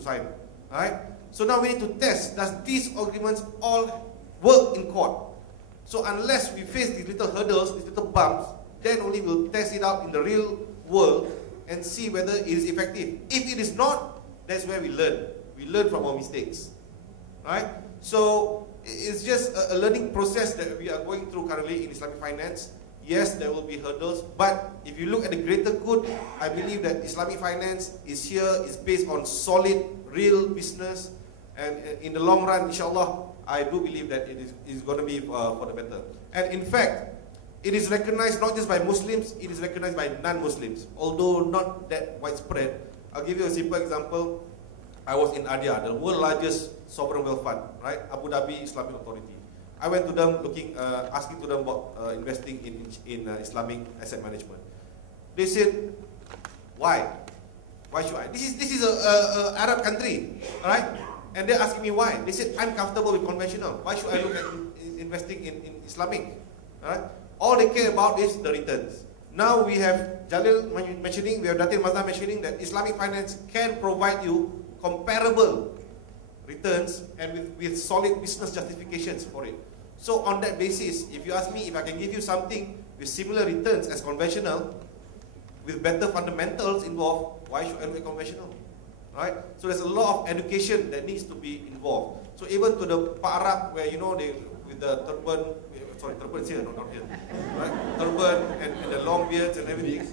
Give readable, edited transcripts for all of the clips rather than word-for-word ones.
sign. Alright? So now we need to test, does these agreements all work in court? So unless we face these little hurdles, these little bumps, then only we'll test it out in the real world and see whether it is effective. If it is not, that's where we learn. We learn from our mistakes. Right? So it's just a learning process that we are going through currently in Islamic finance. Yes, there will be hurdles, but if you look at the greater good, I believe that Islamic finance is here, is based on solid, real business, and in the long run, inshallah, I do believe that it is going to be for the better. And in fact, it is recognized not just by Muslims, it is recognized by non-Muslims, although not that widespread. I'll give you a simple example. I was in ADIA, the world's largest sovereign wealth fund, right? Abu Dhabi Islamic Authority. I went to them asking to them about investing in Islamic asset management. They said, why? Why should I? This is a Arab country, right? And they're asking me why. They said, I'm comfortable with conventional. Why should I look at investing in Islamic? Right? All they care about is the returns. Now we have Jalil mentioning, we have Datin Mazhar mentioning that Islamic finance can provide you comparable returns and with solid business justifications for it. So on that basis, if you ask me if I can give you something with similar returns as conventional, with better fundamentals involved, why should I look at conventional? Right? So there's a lot of education that needs to be involved. So even to the Pak Arab, where you know they with the turban, sorry, turban is here, not here, right? Turban and the long beards and everything.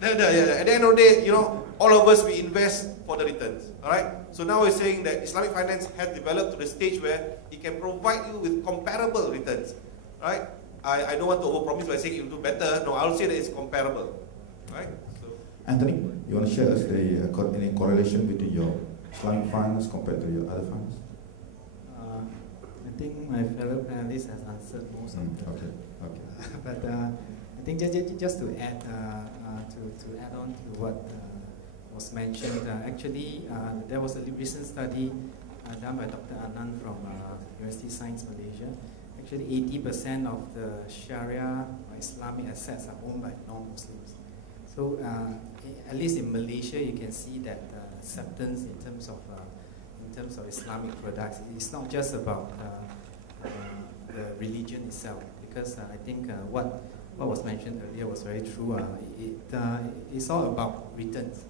Yeah. At the end of the day, you know, all of us, we invest for the returns. Alright? So now we're saying that Islamic finance has developed to the stage where it can provide you with comparable returns. Right? I don't want to overpromise by saying it will do better. No, I'll say that it's comparable. Right? So, Anthony, you want to share us any correlation between your Islamic finance compared to your other funds? I think my fellow panelists has answered most of them. Okay. But I think just to add on to what was mentioned, actually there was a recent study done by Dr. Anand from University of Science Malaysia. Actually 80% of the Sharia or Islamic assets are owned by non-Muslims. So at least in Malaysia you can see that acceptance in terms of Islamic products. It's not just about the religion itself, because I think what was mentioned earlier was very true. It's all about returns.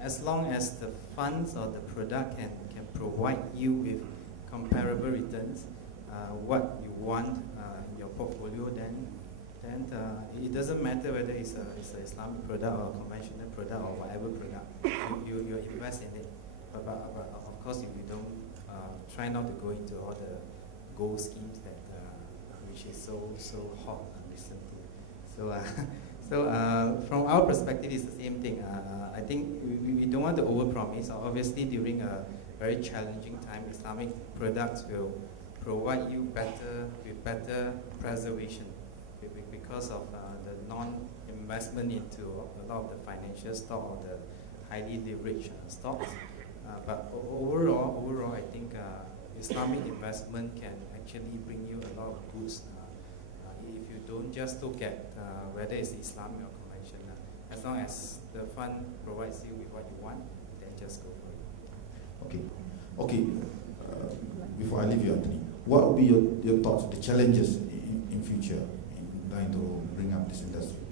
As long as the funds or the product can provide you with comparable returns, what you want in your portfolio, then it doesn't matter whether it's an Islamic product or a conventional product or whatever product, you invest in it. But of course, if you don't try not to go into all the gold schemes that which is so hot recently. So from our perspective, it's the same thing. I think we don't want to overpromise. Obviously, during a very challenging time, Islamic products will provide you better preservation because of the non-investment into a lot of the financial stock or the highly leveraged stocks. But overall, I think Islamic investment can actually bring you a lot of goods if you don't just look at whether it's Islamic or conventional. As long as the fund provides you with what you want, then just go for it. Okay. Before I leave you, Anthony, what would be your thoughts, the challenges in future in trying to bring up this industry?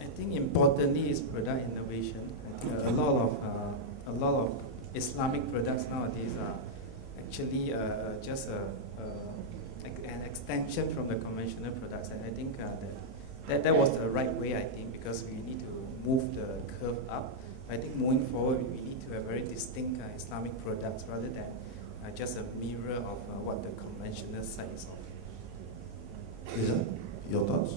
I think importantly is product innovation. I think a lot of Islamic products nowadays are actually just an extension from the conventional products, and I think that was the right way, I think, because we need to move the curve up. I think moving forward, we need to have very distinct Islamic products rather than just a mirror of what the conventional side is offering. Lisa, your thoughts?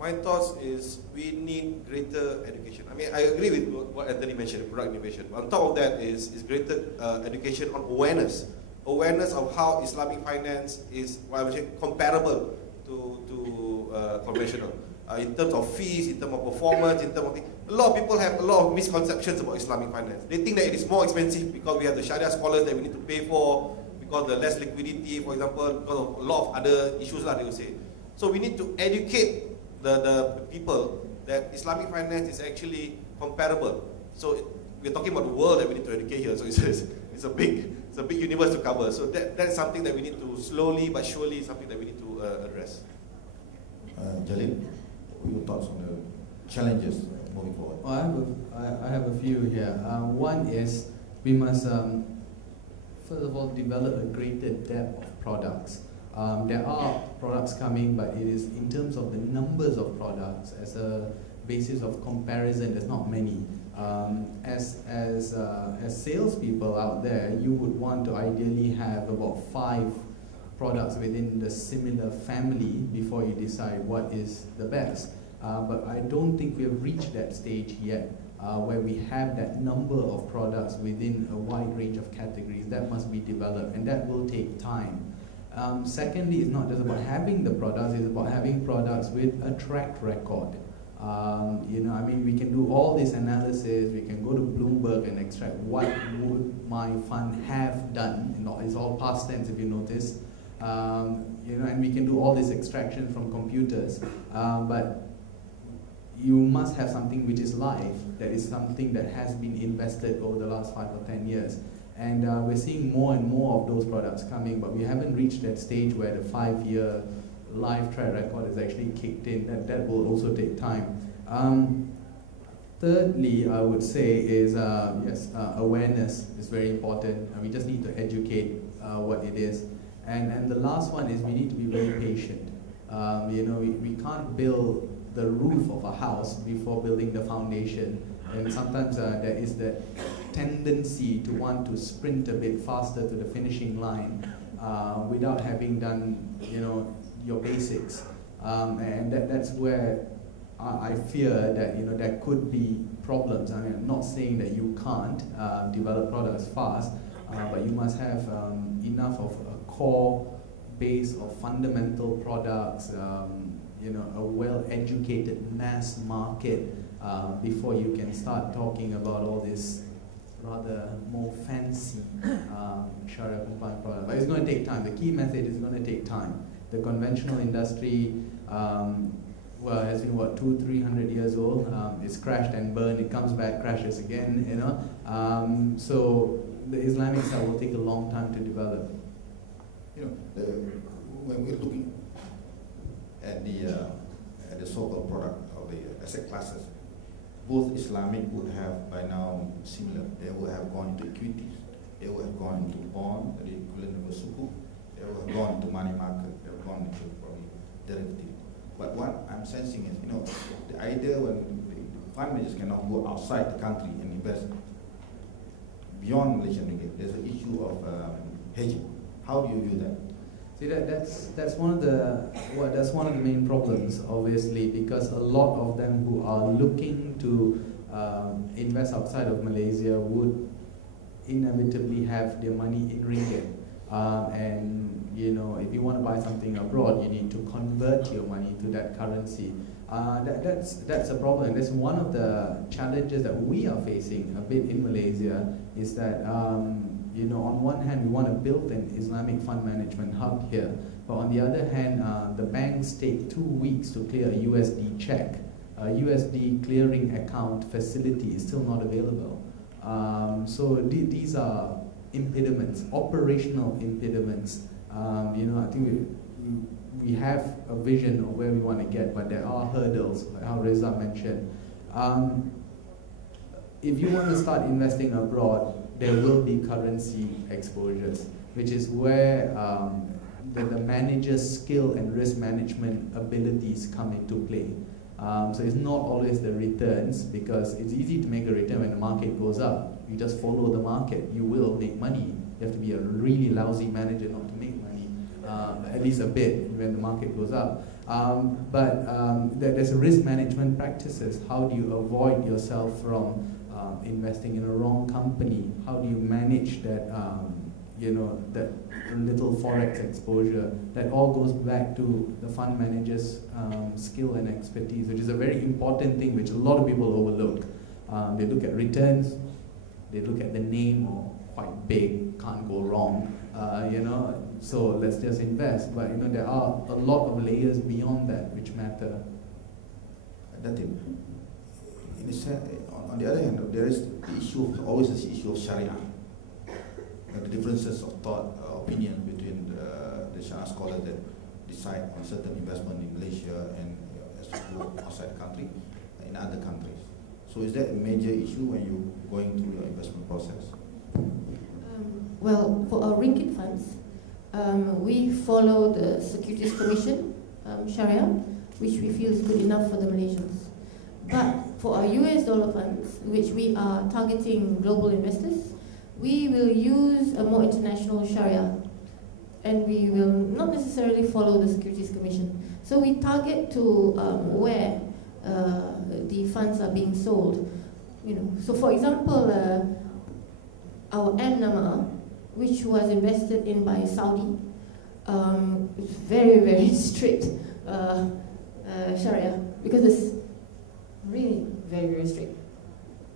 my thoughts is we need greater education. I mean, I agree with what Anthony mentioned, product innovation. On top of that is greater education on awareness. Awareness of how Islamic finance is, what I would say, comparable to conventional. In terms of fees, in terms of performance, in terms of a lot of people have a lot of misconceptions about Islamic finance. They think that it is more expensive because we have the Sharia scholars that we need to pay for, because the less liquidity, for example, because of a lot of other issues, they will say. So we need to educate the people that Islamic finance is actually comparable. So we're talking about the world that we need to educate here. So it's a big universe to cover. So that's something that we need to slowly but surely something that we need to address. Jalil, your thoughts on the challenges moving forward? Well, I have a few here. One is we must first of all develop a greater depth of products. There are products coming, but it is in terms of the numbers of products as a basis of comparison. There's not many. As salespeople out there, you would want to ideally have about 5 products within the similar family before you decide what is the best. But I don't think we have reached that stage yet, where we have that number of products within a wide range of categories. That must be developed, and that will take time. Secondly, it's not just about having the products, it's about having products with a track record. You know, I mean, we can do all this analysis, we can go to Bloomberg and extract what would my fund have done. You know, it's all past tense if you notice. You know, and we can do all this extraction from computers. But you must have something which is live, that is something that has been invested over the last 5 or 10 years. And we're seeing more and more of those products coming, but we haven't reached that stage where the 5-year live track record is actually kicked in. That will also take time. Thirdly, I would say is, yes, awareness is very important. We just need to educate what it is. And the last one is we need to be very patient. You know, we can't build the roof of a house before building the foundation. And sometimes there is that tendency to want to sprint a bit faster to the finishing line without having done, you know, your basics. And that's where I fear that, you know, there could be problems. I mean, I'm not saying that you can't develop products fast, but you must have enough of a core base of fundamental products, you know, a well-educated mass market before you can start talking about all this rather more fancy Sharia compliant product. But it's going to take time. The key message is going to take time. The conventional industry, well, has been what, 200-300 years old. It's crashed and burned. It comes back, crashes again. You know, so the Islamic side will take a long time to develop. You know, when we're looking at the so-called product of the asset classes, both Islamic would have by now similar. They would have gone into equities, they would have gone into bond, the equivalent of a sukuk, they would have gone into money market, they would have gone into probably derivative. But what I'm sensing is, you know, the idea when the fund managers cannot go outside the country and invest beyond Malaysian ringgit, there's an issue of hedging. How do you view that? See, that's one of the main problems, obviously, because a lot of them who are looking to invest outside of Malaysia would inevitably have their money in ringgit, and you know, if you want to buy something abroad, you need to convert your money to that currency. That's a problem. That's one of the challenges that we are facing a bit in Malaysia. Is that you know, on one hand, we want to build an Islamic fund management hub here, but on the other hand, the banks take 2 weeks to clear a USD check. A USD clearing account facility is still not available. So these are impediments, operational impediments. You know, I think we have a vision of where we want to get, but there are hurdles, like how Reza mentioned. If you want to start investing abroad, there will be currency exposures, which is where the manager's skill and risk management abilities come into play. So it's not always the returns, because it's easy to make a return when the market goes up. You just follow the market, you will make money. You have to be a really lousy manager not to make money, at least a bit when the market goes up. But there's risk management practices. How do you avoid yourself from investing in a wrong company? How do you manage that, you know, that little forex exposure? That all goes back to the fund manager's skill and expertise, which is a very important thing which a lot of people overlook. They look at returns, they look at the name, or quite big, can't go wrong, you know, so let's just invest. But you know, there are a lot of layers beyond that which matter. that thing. On the other hand, there is the issue of, always this issue of Sharia. The differences of thought, opinion between the Sharia scholars that decide on certain investment in Malaysia and as you go outside the country, in other countries. So is that a major issue when you're going through your investment process? Well, for our ringgit funds, we follow the Securities Commission Sharia, which we feel is good enough for the Malaysians. But for our US dollar funds, which we are targeting global investors, we will use a more international Sharia, and we will not necessarily follow the Securities Commission. So we target to where the funds are being sold. So for example, our M-Nama, which was invested in by Saudi, it's very, very strict Sharia, because it's really very, very strict.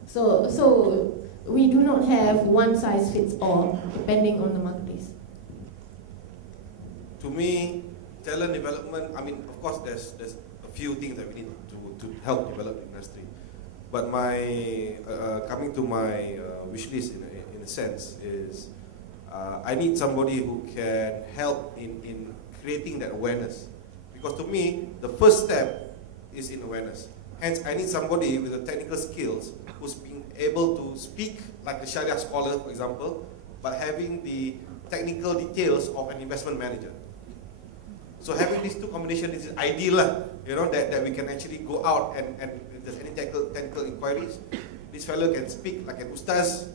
So we do not have one size fits all, depending on the marketplace. To me, talent development, I mean, of course, there's a few things that we need to help develop the industry. But my, coming to my wish list in a sense is, I need somebody who can help in creating that awareness. Because to me, the first step is in awareness. Hence, I need somebody with the technical skills who's being able to speak like a Sharia scholar, for example, but having the technical details of an investment manager. So having these two combinations is ideal, that we can actually go out and if there's any technical inquiries, this fellow can speak like an ustaz,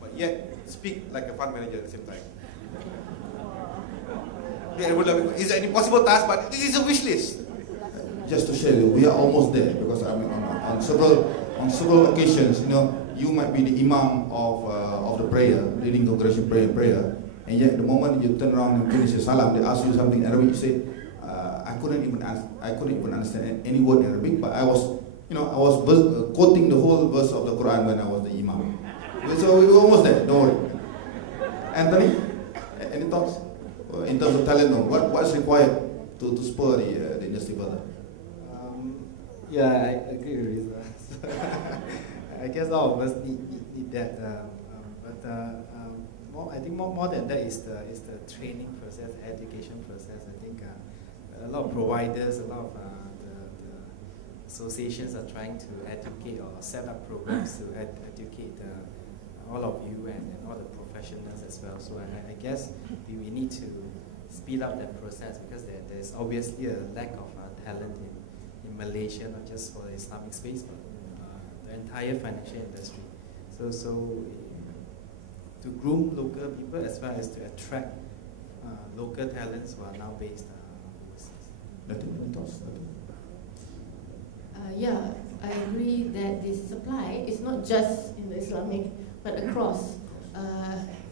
but yet speak like a fund manager at the same time. It's an impossible task, but it is a wish list. Just to share, we are almost there, because I mean, on several occasions, you might be the imam of the prayer, leading congregation prayer, and yet the moment you turn around and finish your salam, they ask you something in Arabic. You say, I couldn't even understand any word in Arabic, but I was quoting the whole verse of the Quran when I was the imam. So we were almost there. Don't worry. Anthony, any thoughts in terms of talent? What's required to spur the industry further? Yeah, I agree with Riza. I guess all of us need that. I think more than that is the training process, education process. I think a lot of providers, a lot of the associations are trying to educate or set up programs to educate all of you and all the professionals as well. So I guess we need to speed up that process, because there's obviously a lack of talent in Malaysia, not just for the Islamic space, but the entire financial industry. So to groom local people as well as to attract local talents who are now based overseas. Yeah, I agree that this supply is not just in the Islamic, but across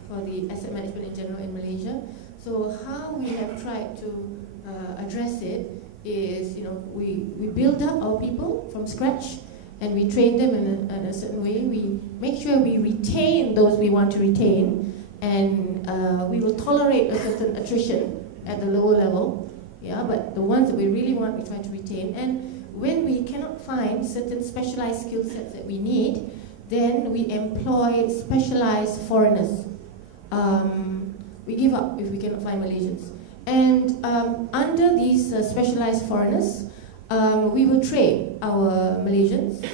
for the asset management in general in Malaysia. So how we have tried to address it is, we build up our people from scratch, and we train them in a certain way. We make sure we retain those we want to retain, and we will tolerate a certain attrition at the lower level. Yeah, but the ones that we really want, we try to retain. And when we cannot find certain specialized skill sets that we need, then we employ specialized foreigners. We give up if we cannot find Malaysians. And under these specialized foreigners, we will train our Malaysians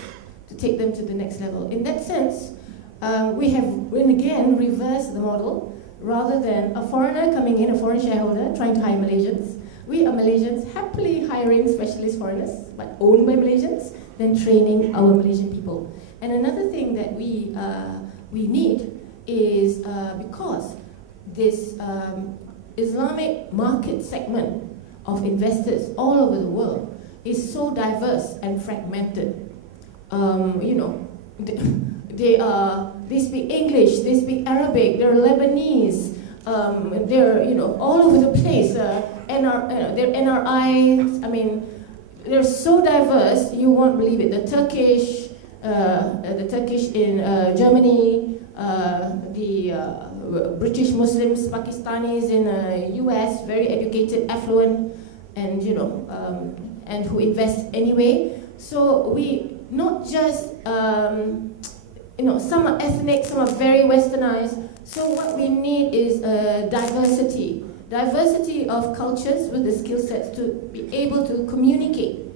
to take them to the next level. In that sense, we have, again, reversed the model. Rather than a foreigner coming in, a foreign shareholder, trying to hire Malaysians, we are Malaysians happily hiring specialist foreigners, but owned by Malaysians, then training our Malaysian people. And another thing that we need is, because this Islamic market segment of investors all over the world is so diverse and fragmented. They speak English, they speak Arabic, they're Lebanese, they're all over the place. They're NRIs. I mean, they're so diverse you won't believe it. The Turkish in Germany, the British Muslims, Pakistanis in US, very educated, affluent, and and who invest anyway. So we not just, some are ethnic, some are very westernized. So what we need is diversity of cultures with the skill sets to be able to communicate,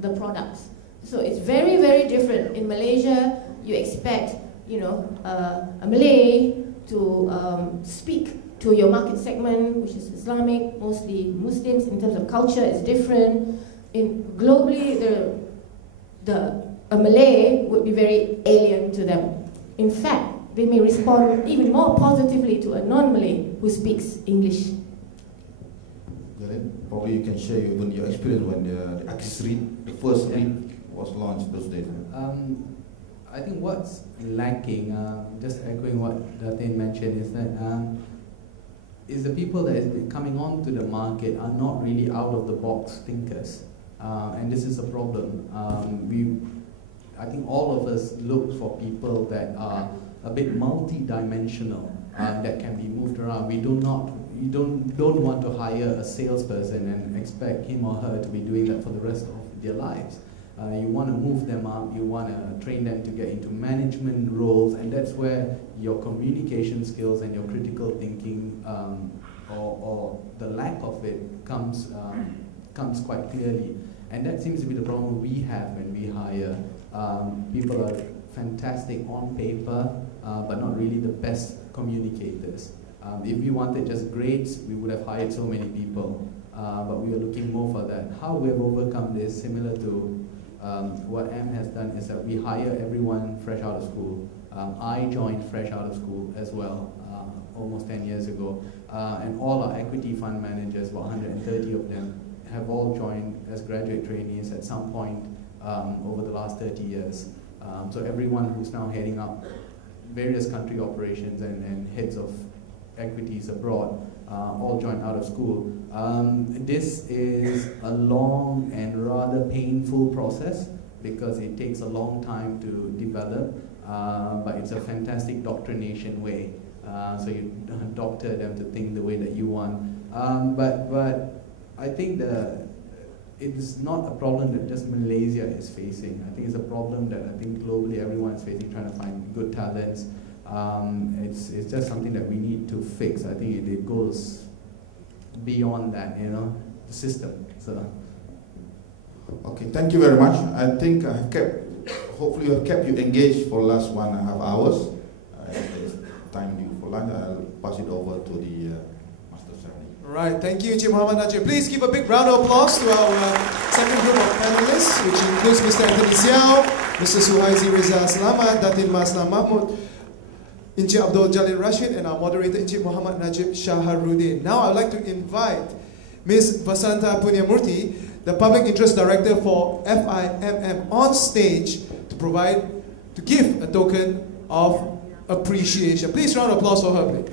the products. So it's very, very different. In Malaysia, you expect, a Malay to speak to your market segment, which is Islamic, mostly Muslims. In terms of culture, it's different. Globally, a Malay would be very alien to them. In fact, they may respond even more positively to a non-Malay who speaks English. Probably you can share even your experience when the Axis read, the first read was launched those days. I think what's lacking, just echoing what Datin mentioned, is that the people that is coming onto the market are not really out-of-the-box thinkers, and this is a problem. I think all of us look for people that are a bit multi-dimensional, that can be moved around. We don't want to hire a salesperson and expect him or her to be doing that for the rest of their lives. You want to move them up, you want to train them to get into management roles, and that's where your communication skills and your critical thinking, or the lack of it, comes quite clearly. And that seems to be the problem we have when we hire. People are fantastic on paper, but not really the best communicators. If we wanted just grades, we would have hired so many people, but we are looking more for that. How we have overcome this, similar to what M has done, is that we hire everyone fresh out of school. I joined fresh out of school as well, almost 10 years ago, and all our equity fund managers, about 130 of them, have all joined as graduate trainees at some point over the last 30 years. So everyone who's now heading up various country operations and heads of equities abroad, all joined out of school. This is a long and rather painful process because it takes a long time to develop, but it's a fantastic doctrination way. So you doctor them to think the way that you want. But I think it's not a problem that just Malaysia is facing. I think it's a problem that I think globally everyone is facing, trying to find good talents. It's just something that we need to fix. I think it goes beyond that, the system. So. Okay, thank you very much. I think I have hopefully I have kept you engaged for the last 1.5 hours. It's time due for lunch. I'll pass it over to the Master Ceremony. Right, thank you, Encik Muhammad Najib. Please give a big round of applause to our second group of panelists, which includes Mr. Anthony Siao, Mr. Suhaizi Reza Selamat, Datin Maslam Mahmud, Encik Abdul Jalil Rashid, and our moderator, Encik Muhammad Najib Shaharuddin. Now I'd like to invite Ms. Vasanta Punyamurthy, the Public Interest Director for FIMM, on stage to give a token of appreciation. Please round of applause for her, please.